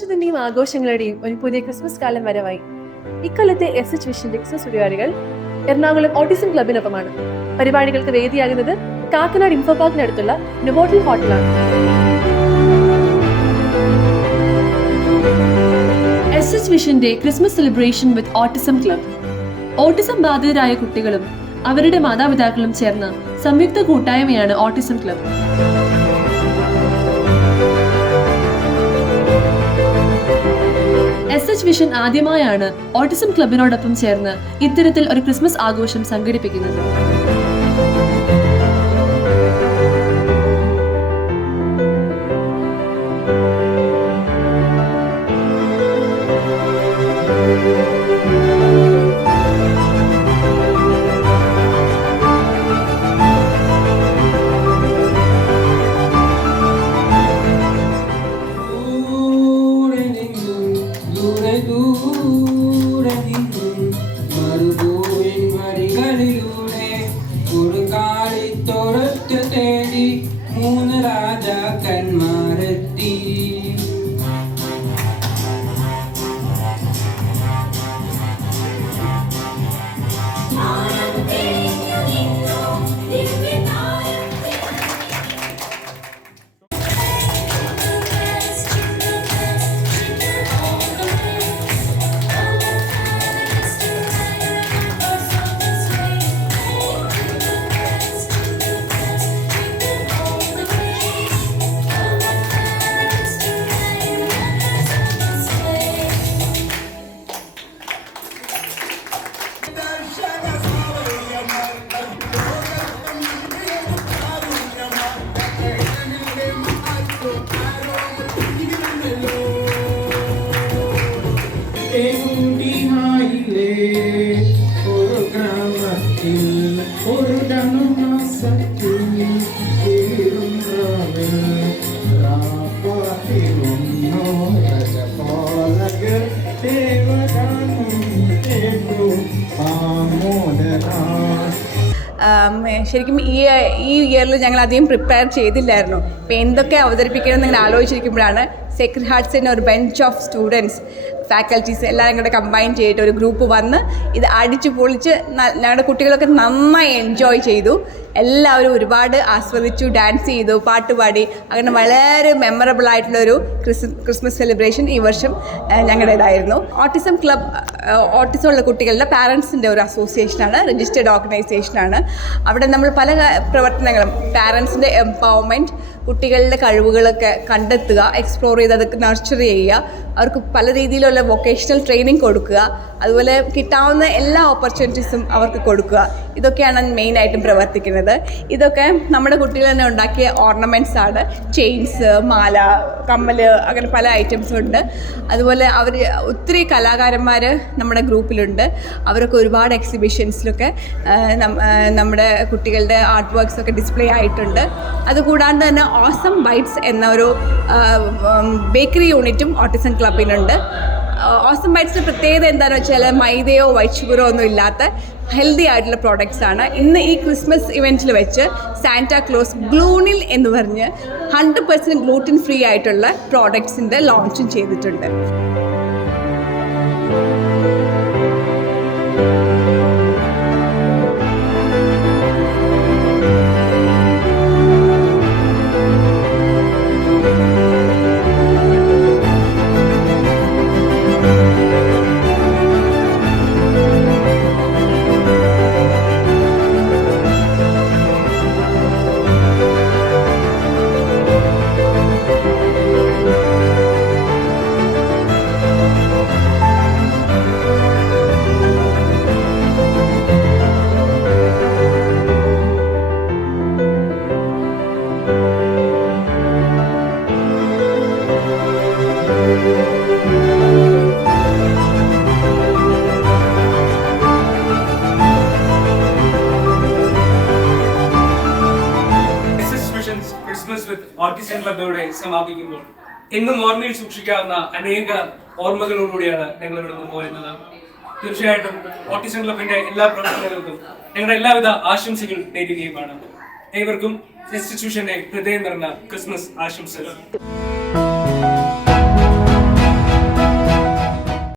സന്തോഷത്തിന്റെയും ആഘോഷങ്ങളുടെയും ഒരു പുതിയ ക്രിസ്മസ് കാലം വരവായി. ഇക്കൊല്ലത്തെ SH വിഷന്റെ ക്രിസ്മസ് പരിപാടികൾ എറണാകുളം ഓട്ടിസം ക്ലബിനൊപ്പമാണ്. പരിപാടികൾക്ക് വേദിയാകുന്നത് കാക്കനാട് ഇൻഫോ പാർക്കിനടുത്തുള്ള നൊവോട്ടൽ ഹോട്ടലാണ്. SH വിഷന്റെ ക്രിസ്മസ് സെലിബ്രേഷൻ വിത്ത് ഓട്ടിസം ക്ലബ്. ഓട്ടിസം ബാധിതരായ കുട്ടികളും അവരുടെ മാതാപിതാക്കളും ചേർന്ന സംയുക്ത കൂട്ടായ്മയാണ് ഓട്ടിസം ക്ലബ്. SH വിഷൻ ആദ്യമായാണ് ഓട്ടിസം ക്ലബിനോടൊപ്പം ചേർന്ന് ഇത്തരത്തിൽ ഒരു ക്രിസ്മസ് ആഘോഷം സംഘടിപ്പിക്കുന്നത്. ശരിക്കും ഈ ഇയറിൽ ഞങ്ങൾ അധികം പ്രിപ്പയർ ചെയ്തില്ലായിരുന്നു. അപ്പോൾ എന്തൊക്കെ അവതരിപ്പിക്കണമെന്ന് ഇങ്ങനെ ആലോചിച്ചിരിക്കുമ്പോഴാണ് സേക്രഡ് ഹാർട്ട്സിൻ്റെ ഒരു ബെഞ്ച് ഓഫ് സ്റ്റുഡൻസ്, ഫാക്കൽറ്റീസ് എല്ലാവരും കൂടെ കമ്പൈൻ ചെയ്തിട്ട് ഒരു ഗ്രൂപ്പ് വന്ന് ഇത് അടിച്ച് പൊളിച്ച് ഞങ്ങളുടെ കുട്ടികളൊക്കെ നന്നായി എൻജോയ് ചെയ്തു. എല്ലാവരും ഒരുപാട് ആസ്വദിച്ചു, ഡാൻസ് ചെയ്തു, പാട്ടുപാടി. അങ്ങനെ വളരെ മെമ്മറബിൾ ആയിട്ടുള്ളൊരു ക്രിസ്മസ് സെലിബ്രേഷൻ ഈ വർഷം ഞങ്ങളുടേതായിരുന്നു. ഓട്ടിസം ക്ലബ് ഓട്ടിസം ഉള്ള കുട്ടികളുടെ പാരൻസിൻ്റെ ഒരു അസോസിയേഷനാണ്, രജിസ്റ്റേർഡ് ഓർഗനൈസേഷനാണ്. അവിടെ നമ്മൾ പല പ്രവർത്തനങ്ങളും, പാരൻസിൻ്റെ എംപവർമെൻറ്റ്, കുട്ടികളുടെ കഴിവുകളൊക്കെ കണ്ടെത്തുക, എക്സ്പ്ലോർ ചെയ്ത് അതൊക്കെ നർച്ചർ ചെയ്യുക, അവർക്ക് പല രീതിയിലുള്ള വൊക്കേഷണൽ ട്രെയിനിങ് കൊടുക്കുക, അതുപോലെ കിട്ടാവുന്ന എല്ലാ ഓപ്പർച്യൂണിറ്റീസും അവർക്ക് കൊടുക്കുക. ഇതൊക്കെയാണ് മെയിനായിട്ടും പ്രവർത്തിക്കുന്നത്. ഇതൊക്കെ നമ്മുടെ കുട്ടികൾ തന്നെ ഉണ്ടാക്കിയ ഓർണമെൻറ്റ്സ് ആണ്. ചെയിൻസ്, മാല, കമ്മൽ, അങ്ങനെ പല ഐറ്റംസും ഉണ്ട്. അതുപോലെ ഒത്തിരി കലാകാരന്മാർ നമ്മുടെ ഗ്രൂപ്പിലുണ്ട്. അവരൊക്കെ ഒരുപാട് എക്സിബിഷൻസിലൊക്കെ നമ്മുടെ കുട്ടികളുടെ ആർട്ട് വർക്ക്സൊക്കെ ഡിസ്പ്ലേ ആയിട്ടുണ്ട്. അതുകൂടാണ്ട് തന്നെ ഓസം ബൈറ്റ്സ് എന്ന ഒരു ബേക്കറി യൂണിറ്റും ഓട്ടിസം ക്ലബിനുണ്ട്. ഓസം ബൈറ്റ്സിൻ്റെ പ്രത്യേകത എന്താണെന്ന് വെച്ചാൽ മൈദയോ വൈറ്റ് ഷുഗറോ ഒന്നും ഇല്ലാത്ത ഹെൽത്തി ആയിട്ടുള്ള പ്രോഡക്റ്റ്സ് ആണ്. ഇന്ന് ഈ ക്രിസ്മസ് ഇവൻറ്റിൽ വെച്ച് സാന്റാക്ലോസ് ഗ്ലൂണിൽ എന്ന് പറഞ്ഞ് 100% ഗ്ലൂട്ടൻ ഫ്രീ ആയിട്ടുള്ള പ്രോഡക്ട്സിൻ്റെ ലോഞ്ചും ചെയ്തിട്ടുണ്ട്. ക്രിസ്മസ് വിത്ത് ഓട്ടിസം ക്ലബിലൂടെ സമാപിക്കുമ്പോൾ എന്നും ഓർമ്മയിൽ സൂക്ഷിക്കാവുന്ന അനേക ഓർമ്മകളോടുകൂടിയാണ് ഞങ്ങൾ ഇവിടെ നിന്ന് പോരുന്നത്. തീർച്ചയായിട്ടും ഓട്ടിസം ക്ലബിന്റെ എല്ലാ പ്രവർത്തനങ്ങൾക്കും ഞങ്ങളുടെ എല്ലാവിധ ആശംസകൾ നേരുകയുമാണ്. ഏവർക്കും ഇൻസ്റ്റിറ്റ്യൂഷന്റെ ഹൃദയം നിറഞ്ഞ ക്രിസ്മസ് ആശംസകൾ.